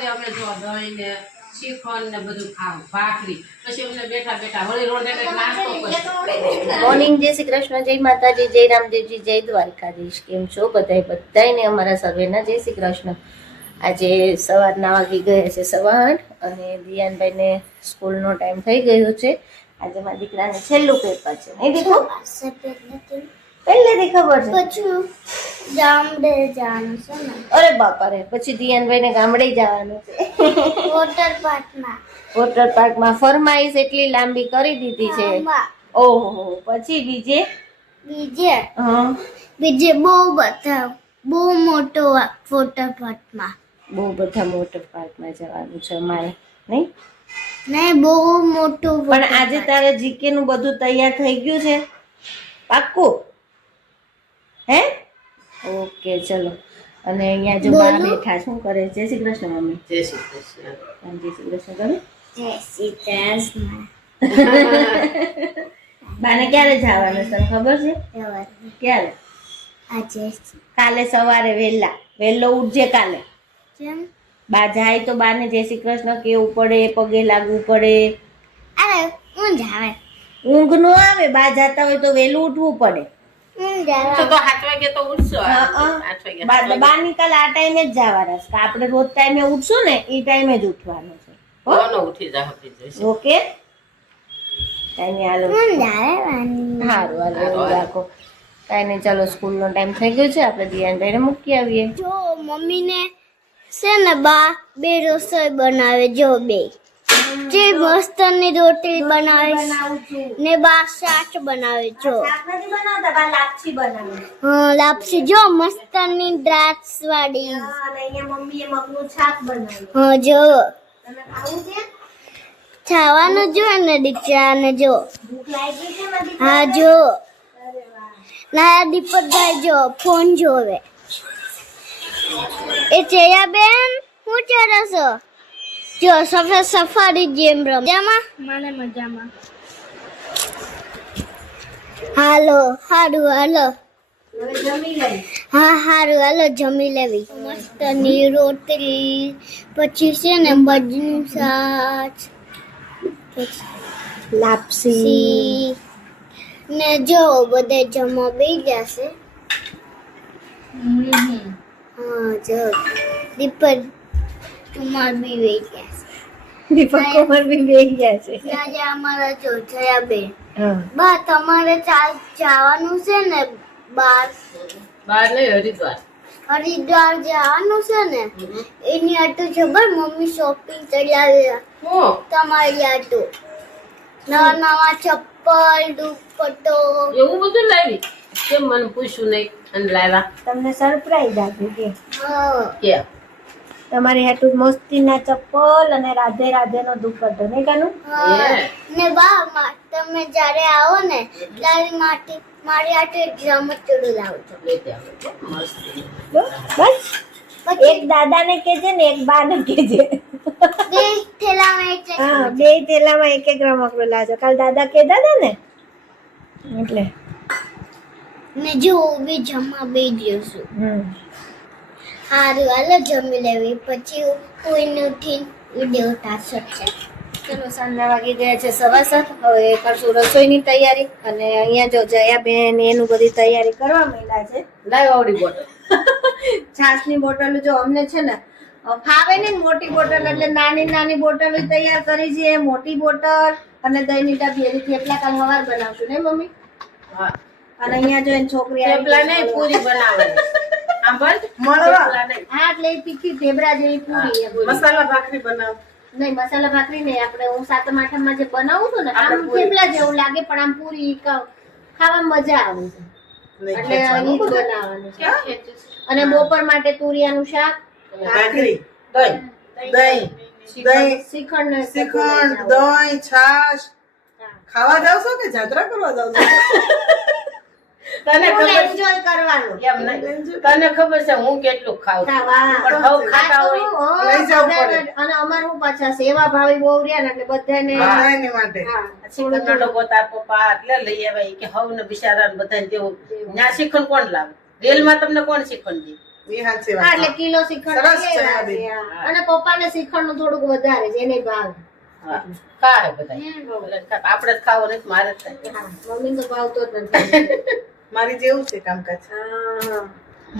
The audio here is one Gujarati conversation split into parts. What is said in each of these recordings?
બપોરે અમે જો દહીં ને શ્રીખંડ ને બધું ખાવું ભાખરી પછી અમને બેઠા બેઠા વળી રોડ એટલે નાસ્તો પછી મોર્નિંગ, જય શ્રી કૃષ્ણ, જય માતાજી, જય રામદેવજી, જય દ્વારકાધીશ. કેમ છો બધાને અમારા સર્વેના જય શ્રી કૃષ્ણ. આજે સવારના વાગી ગયા છે 8:15 અને દિયાનભાઈને સ્કૂલનો ટાઈમ થઈ ગયો છે. આજે મારા દીકરાને છેલ્લું પેપર છે, નહીં દીકરો? પહેલેથી ખબર છે. પછી ગામડે જવાનું છે ને, અરે બાપા રે, પછી દિયાનભાઈને ગામડે જવાનું છે. વોટર પાર્કમાં. વોટર પાર્કમાં ફરમાઈશ એટલી લાંબી કરી દીધી છે. ઓહો, પછી બીજે હા બીજે બહુ મોટો વોટર પાર્કમાં. બહુ બધા વોટર પાર્કમાં જવાનું છે અમારે, નહીં? નહીં, બહુ મોટું. પણ આજે તારે જીકે નું બધું તૈયાર થઈ ગયું છે? પાક્કું? હે? ઓકે, ચલો. અને અહીંયા જો બા બેઠા શું કરે? જય શ્રી કૃષ્ણ મમ્મી. જય શ્રી કૃષ્ણ. જય શ્રી કૃષ્ણ કરે. જય શ્રી કૃષ્ણ. બાને ક્યારે જવાનું તને ખબર છે? ક્યારે? આજે કાલે સવારે વહેલો ઉઠજે કાલે. કેમ? બા જાય તો બાને જય શ્રી કૃષ્ણ કેવું પડે, પગે લાગવું પડે. અરે ઊંઘ આવે. ઊંઘ નો આવે, બા જાતા હોય તો વહેલું ઉઠવું પડે. ઊંઘ આવે. તો 7 વાગે તો ઉઠશો. 8 વાગે. બા નીકળ આ ટાઈમે જ જવાના છે. આપણે રોજ ટાઈમે ઉઠશું ને એ ટાઈમે જ ઉઠવાનું છે. કોનો ઉઠી જા આપી જઈશ. ઓકે, કાંઈ હાલો. ઊંઘ આવે. સારું, હાલો એવું રાખો. કાંઈ નહીં, ચાલો. સ્કૂલનો ટાઈમ થઈ ગયો છે, આપણે દિયાનભાઈને મૂકી આવીએ. જો મમ્મીને છે ને બા બે રસોઈ બનાવે. જો બે જે મસ્તની રોટલી બનાવે ને બા શાક બનાવે. જો લાપસી બનાવે. હા, લાપસી જો મસ્તની દ્રાક્ષ વાળી. અને અહીંયા મમ્મીએ મગનું શાક બનાવ્યું. હા, જો તને ખાવું છે? ખાવાનું જો ને દીકરાને. જો ભૂખ લાગી છે મારી? હા, જો ના દીપકભાઈ જો ફોન જોવે. એ ચેયા બેન શું કરો છો? જો સફેદ સફારી જેમ મજામાં. મને મજામાં. હાલો, હારું, હાલો. હવે જમી લઈ. હા, હારું, હાલો જમી લેવી. મસ્તની રોટલી, પછી છે ને મજનું શાક, લાપસી ને જો બધે જમવા બેસી જશે. હા, જો દીપક કુમાર બી બેસી ગયા દીપક કુમાર બી બેસી ગયા છે. છે. આજે અમારા જો જયા બેન. હા. બા તમારે જવાનું છે ને બાર બહાર નહીં, હરિદ્વાર. હરિદ્વાર જવાનું છે ને એની આટું ખબર મમ્મી શોપિંગ કરી આવ્યા હું તમારી આટું. નવા નવા ચપ્પલ, દુપટ્ટો. એવું બધું લાવી કેમ મને પૂછ્યું નહીં અને લાવ્યા તમને સરપ્રાઈઝ આપ્યું કે હા, કે તમારી હાટું મસ્તીના ચપ્પલ અને રાધે રાધે નો દુપટ્ટો, નહીં કાનું? હા. ને બા તમે જ્યારે આવો ને ત્યારે મારી આટું એક રમકડું લાવજો. લેતે આવે મસ્ત. બસ એક દાદાને કેજે ને એક બાને કેજે. બે થેલામાં એક હા, બે થેલામાં એક એક રમકડું લાવજો. કાલ દાદા કેતા હતા ને એટલે. ને જો બી જમવા બે જઈશું. હારું, હાલો જમી લેવી. પછી કોઈને ઉઠીને વિડીયો ઉતારશો છે. ચલો, સાંજના વાગી ગયા છે 7:15. હવે કરશું રસોઈની તૈયારી. અને અહીંયા જો જયાબેન એનું બધી તૈયારી કરવા માંડ્યા છે. લાવ આવડી બોટલ. છાસની બોટલ જો અમને છે ને ફાવે ને મોટી બોટલ, એટલે નાની નાની બોટલ તૈયાર કરી છે. મોટી બોટલ અને દહીંની ડબ્બી એની થેપલા કાલ સવાર બનાવશું ને મમ્મી? હા, અને અહીંયા જો એની છોકરી આવી થેપલા નહીં, પૂરી બનાવવાની. સાંભળ, મળવા. થેપલા નહીં. હા, એટલે એ તીખી ઢેબરા જેવી પૂરી. એ પૂરી. મસાલા ભાખરી બનાવ. નહીં, મસાલા ભાખરી નહીં. આપણે હું 7મ 8મમાં જે બનાવું છું ને આપણે આમ પૂરી. થેપલા જેવું લાગે, પણ આમ પૂરી ખાવામાં મજા આવે છે. એટલે અહીં જ બનાવવાનું છે. અને બપોર માટે તુરિયાનું શાક, ભાખરી, દહીં, દહીં, દહીં, શ્રીખંડ ને શ્રીખંડ, દહીં, છાશ. ખાવા જાવ છો કે જાત્રા કરવા જાવ છો? તને ખબર એન્જોય કરવાનું. એમ નહીં. તને ખબર છે હું કેટલું ખાઉં છું. પણ બહુ ખાતા હોય લઈ જવું પડે. અને અમાર હું પાછા સેવા ભાવી બહુ રહ્યા ને એટલે બધાને બધાયની માટે. હા, શ્રીખંડ લોકો તાર પપ્પા એટલે લઈ આવ્યા કે હવ ને બિચારા બધાને દેવું. ત્યાં શ્રીખંડ કોણ લાવે? રેલમાં તમને કોણ શ્રીખંડ દે? એ સાચી હા, વાત. એટલે કિલો શ્રીખંડ સરસ લઈ છે આવ્યા આ બેન. છે. હા. અને પપ્પાને શ્રીખંડનું થોડુંક વધારે છે એને ભાવ. હા, ખાય બધાય. આપણે જ ખાવો નથી, મારે જ થાય. હા, મમ્મી તો ભાવતો જ નથી. મારી જેવું છે કામકાજ. હા.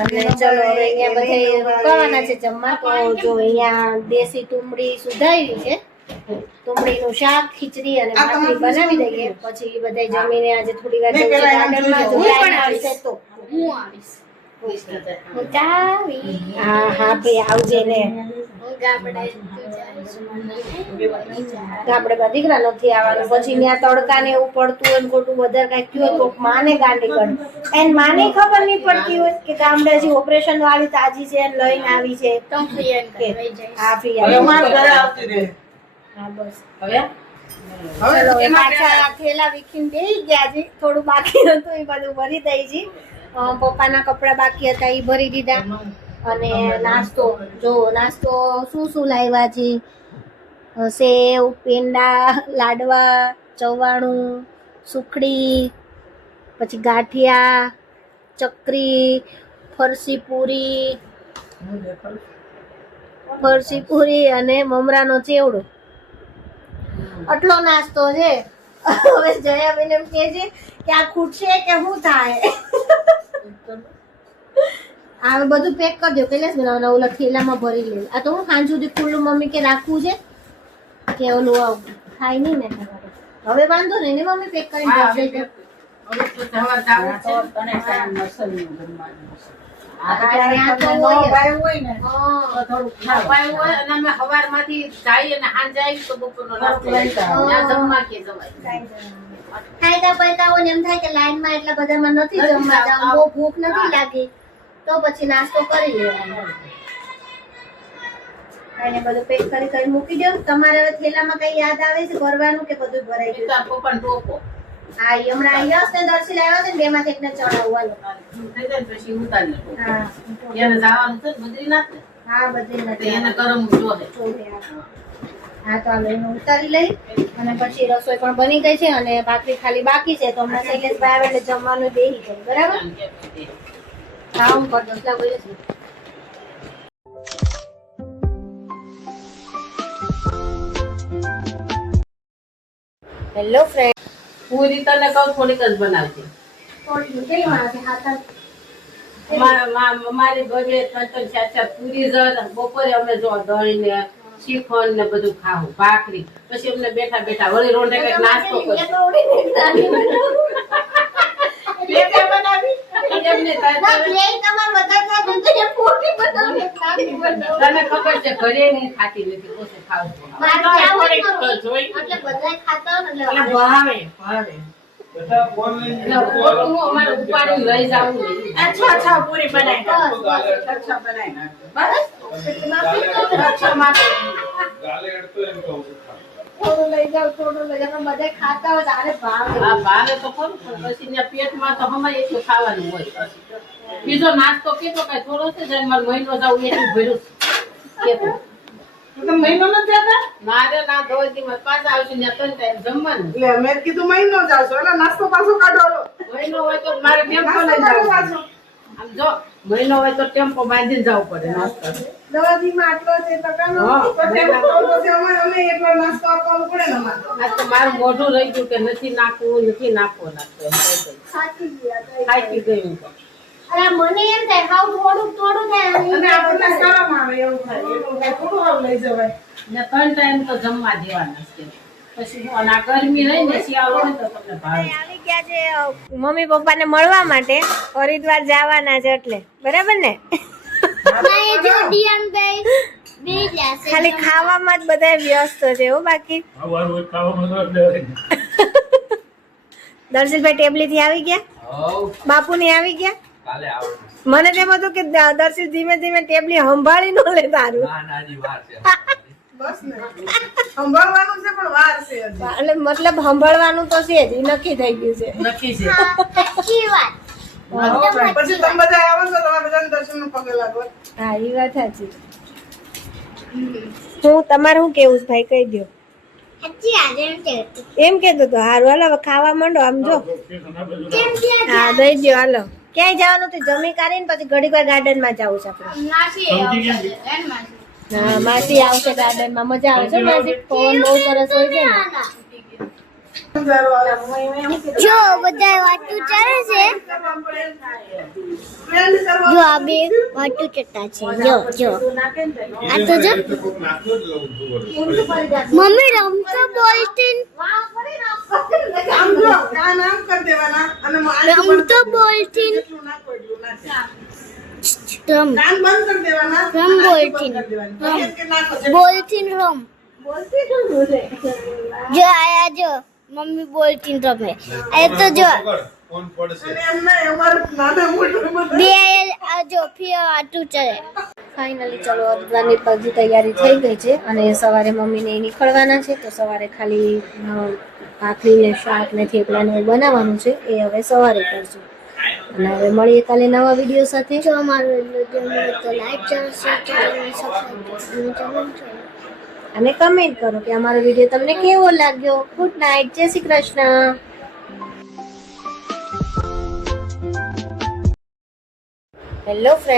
અને ચલો હવે અહીંયા બધે રોકાવાના છે જમવા. તો જો અહીંયા દેશી ટુમડી સુધારી છે, ટુમડીનું શાક, ખીચડી અને ભાખરી બનાવી દઈએ. પછી બધા જમીને આજે થોડી વાર જવું છે ગાર્ડનમાં. જો ટાઈમ આવશે તો હું આવીશ. હું ચાવી. હા હા ભાઈ આવજે ને. ગામડે ગામડેમાં દીકરા નથી આવવાનું. પછી ત્યાં તડકા ને એવું પડતું હોય ને ખોટું વધારે કઈ થયું હોય તો માને ગાંડી કરે. એને માને ખબર નહીં પડતી હોય કે ગામડે હજી ઓપરેશન વાળી તાજી છે ને લઈને આવી છે. તો ફ્રી કે હા ફી હવે મારા ઘરે આવતી રહે. હા બસ. હવે હવે ચલો હવે એમાં પાછા થેલા વીખીને બેસી ગયા છે. થોડું બાકી હતું એ બધું ભરી દઈ છે. પપ્પાના કપડા બાકી હતા એ ભરી દીધા. અને નાસ્તો જો નાસ્તો શું લાવ્યા છે. સેવ, પેંડા, લાડવા, ચવાણું, સુખડી, પછી ગાંઠિયા, ચકરી, ફરસી પૂરી અને મમરાનો ચેવડો. આટલો નાસ્તો છે. હવે જયાબેન એમ કહે છે કે આ ખૂટશે કે શું થાય. આ બધું પેક કરજો પેલા જ બનાવવાના. ઓલા થેલામાં ભરી લે. આ તો હું સાંજ સુધી ખુલ્લું મમ્મી કે રાખવું છે કે ઓલું ખાય નહીં ને. હવે વાંધો નહીં ને મમ્મી પેક કરીને હા, ભરી હવે દેજો. હવે તો જવા જાવું છે. તને કાંઈ મસલનું જમવાનું છે. હા, ત્યાં તો ન હોય જ. ભાઈ હોય ને હા. તો થોડુંક ખાવાનું હોય અને અમે સવારમાંથી જઈએ અને સાંજે આવીએ તો બપોરનો નાસ્તો લઈ હા. ત્યાં જમવા કે જવાય. ખાયતા પીતા હોય ને એમ થાય કે લાઈનમાં એટલા બધામાં નથી જમવા જવું, બહુ ભૂખ નથી લાગી તો પછી નાસ્તો કરી લેવાનો. એને બધું પેક કરી મૂકી દો. તમારે હવે થેલામાં કઈ યાદ આવે છે ભરવાનું કે બધું ભરાઈ ગયું? તાર પપ્પાને ટોપો હા ઈ હમણાં યશ ને દર્શી લાવ્યા છે ને બેમાંથી એકને ચડાવવાનો. થઈ જાય ને પછી ઉતારી લે. હા એને જવાનું છે ને બદ્રીનાથ ને, હા બધી તો નથી એને ગરમ જોહે. હા તો હાલો એનું ઉતારી લઈ અને પછી રસોઈ પણ બની ગઈ છે અને ભાખરી ખાલી બાકી છે. તો હમણાં શૈલેષભાઈ આવે એટલે જમવાનું બેસી જાય. બરાબર? હા હું કરી દઉં. લાવ બોલે છે. Hello friend. પૂરી તને કહું થોડીક જ બનાવજે. થોડી કેટલી માણસે હાથ મારી ઘરે 3-4 પૂરી જ બપોરે અમે જો દહીં ને શ્રીખંડ ને બધું ખાવું, ભાખરી. પછી અમને બેઠા બેઠા વળી રોંઢે કઈક નાસ્તો કર્યો. એમને તને ખબર છે ઘરે નહીં ખાતી નથી, ઓછું ખાવું છું. એટલે ખોટું હું અમારે ઉપાડીને લઈ જાવું નહીં. અચ્છા પૂરી બનાવી નાખો. અચ્છા બનાવી નાખો. અચ્છા માટે થોડું લઈ જાવ બધા ખાતા હોય તારે ભાવ. આ ભાવે તો ખરું પણ પછી ત્યાં પેટમાં તો હમાય એટલું ખાવાનું હોય. બીજો નાસ્તો કેતો કઈ થોડો છે જેમ મારે મહિનો જાવ એટલું ભર્યું છે કેતો. તો મહિનો નથી જતા? મારે ના ધોતીમાં પાછા આવશે ત્યાં 3 ટાઈમ જમવાનું. એટલે મેં કીધું મહિનો જાશો એટલે નાસ્તો પાછો કાઢો. મહિનો હોય તો મારે ટેમ્પો લઈને નાસ્તો કાઢો જવું પાછો. પડે. આમ જો મહિનો હોય તો ટેમ્પો બાંધીને જવું પડે નાસ્તો. દવાજીમાં આટલો છે તો કાનો હા. તો ટેમ્પો પછી અમે એટલો નાસ્તો આપવાનો પડે ને અમારે. આ તો મારું મોઢું રહી ગયું કે નથી નાખવું નાસ્તો એમ કહી દઈ. સાચી ગયા ખાઈ ગયું તો. અરે મને એમ થાય હાવ થોડું થાય અને આપણને શરમ આવે એવું થાય. એટલું કઈ થોડું આમ લઈ જવાય. ને 3 ટાઈમ તો જમવા દેવાના છે. પછી હું અને આ ગરમી રહી ને શિયાળો હોય તો તમને ભાવે. આવી ગયા છે મમ્મી પપ્પાને મળવા માટે. હરિદ્વાર જવાના છે એટલે બરાબર ને? ખાલી ખાવામાં જ બધા વ્યસ્ત છે હો. બાકી દર્શિલભાઈ ટેબલી થી આવી ગયા, બાપુ ની આવી ગયા. મને તેમ હતું કે દર્શિલ ધીમે ધીમે ટેબલી સંભાળી નો લે તારું. બસ ને સંભાળવાનું છે પણ વાર છે હજી. એટલે મતલબ સંભાળવાનું તો છે જ, ઈ નક્કી થઈ ગયું છે. નક્કી છે. પછી તમે બધા આવો છો તમારે બધાને દર્શન પગે લાગો. હા એ વાત સાચી. હું તમારે શું કેવું છે ભાઈ કહી દો. એમ કેતો તો હારું હાલો હવે ખાવા માંડો. આમ જો હા દઈ દો હાલો. ક્યાંય જવાનું તો જમી કરીને પછી ઘડીક વાર ગાર્ડન માં જવું છે આપણે. હા માસી આવશે ગાર્ડન માં, મજા આવે છે માસી, પવન બહુ સરસ હોય છે ને. જો બધા વાટું ચાલે છે, જો આ બે વાટું ચટ્ટા છે, જો આ તો જો મમ્મી રમતો બોલતી આમ જો કાન આમ કરી દેવાના અને રમતો બોલતી એટલું નાખો એટલું નાખો. રમ કાન બંધ કરી દેવાના રમ બોલતી કે નાખો છે. બોલતી રમ જો આયા જો મમ્મી બોલતી રમે આ તો જો અને એમ નહીં અમારું નાના મોટું બધું. બે આ જો ફિયા વાટું ચડે. ફાઇનલી ચલો અડદાની બધી તૈયારી થઈ ગઈ છે અને સવારે મમ્મીને નીકળવાના છે, તો સવારે ખાલી ભાખરી ને શાક ને થેપલા ને એવું બનાવવાનું છે, એ હવે સવારે કરશું. અને હવે મળીએ કાલે નવા વિડીયો સાથે. જો અમારો વિડીયો તો લાઈક કરો, શેર કરો અને સબસ્ક્રાઇબ કરો અને કમેન્ટ કરો કે અમારો વિડીયો તમને કેવો લાગ્યો. ગુડ નાઇટ, જય શ્રી કૃષ્ણ. Hello friend.